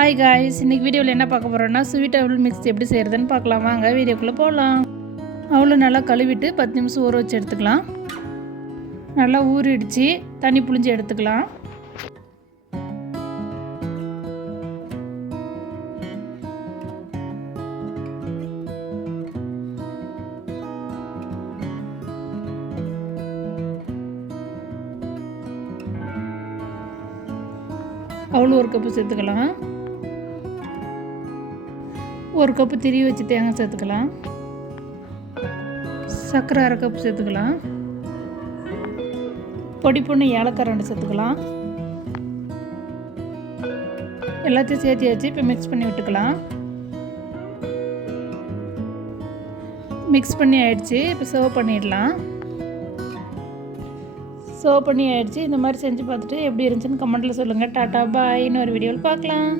Hi guys, இன்றைக்கி வீடியோவில் என்ன பார்க்க போகிறோன்னா ஸ்வீட் அவல் மிக்ஸ் எப்படி செய்கிறதுன்னு பார்க்கலாம். வாங்க வீடியோக்குள்ளே போகலாம். அவளை நல்லா கழுவிட்டு 10 நிமிஷம் ஊற வச்சு எடுத்துக்கலாம். நல்லா ஊறிடுச்சு, தண்ணி புழிஞ்சு எடுத்துக்கலாம். அவளும் ஒரு கப்பு சேர்த்துக்கலாம். ஒரு கப்பு திரி வச்சு தேங்காய் சேர்த்துக்கலாம். சர்க்கரை அரை கப்பு சேர்த்துக்கலாம். பொடி பொண்ணு ஏலக்காய் 2 சேர்த்துக்கலாம். எல்லாத்தையும் சேர்த்து வச்சு இப்போ மிக்ஸ் பண்ணி விட்டுக்கலாம். மிக்ஸ் பண்ணி ஆயிடுச்சு. இப்போ சர்வ் பண்ணிடலாம். சர்வ் பண்ணி ஆயிடுச்சு. இந்த மாதிரி செஞ்சு பார்த்துட்டு எப்படி இருந்துச்சுன்னு கமெண்ட்டில் சொல்லுங்கள். டாட்டா பாய். இன்னொரு வீடியோவில் பார்க்கலாம்.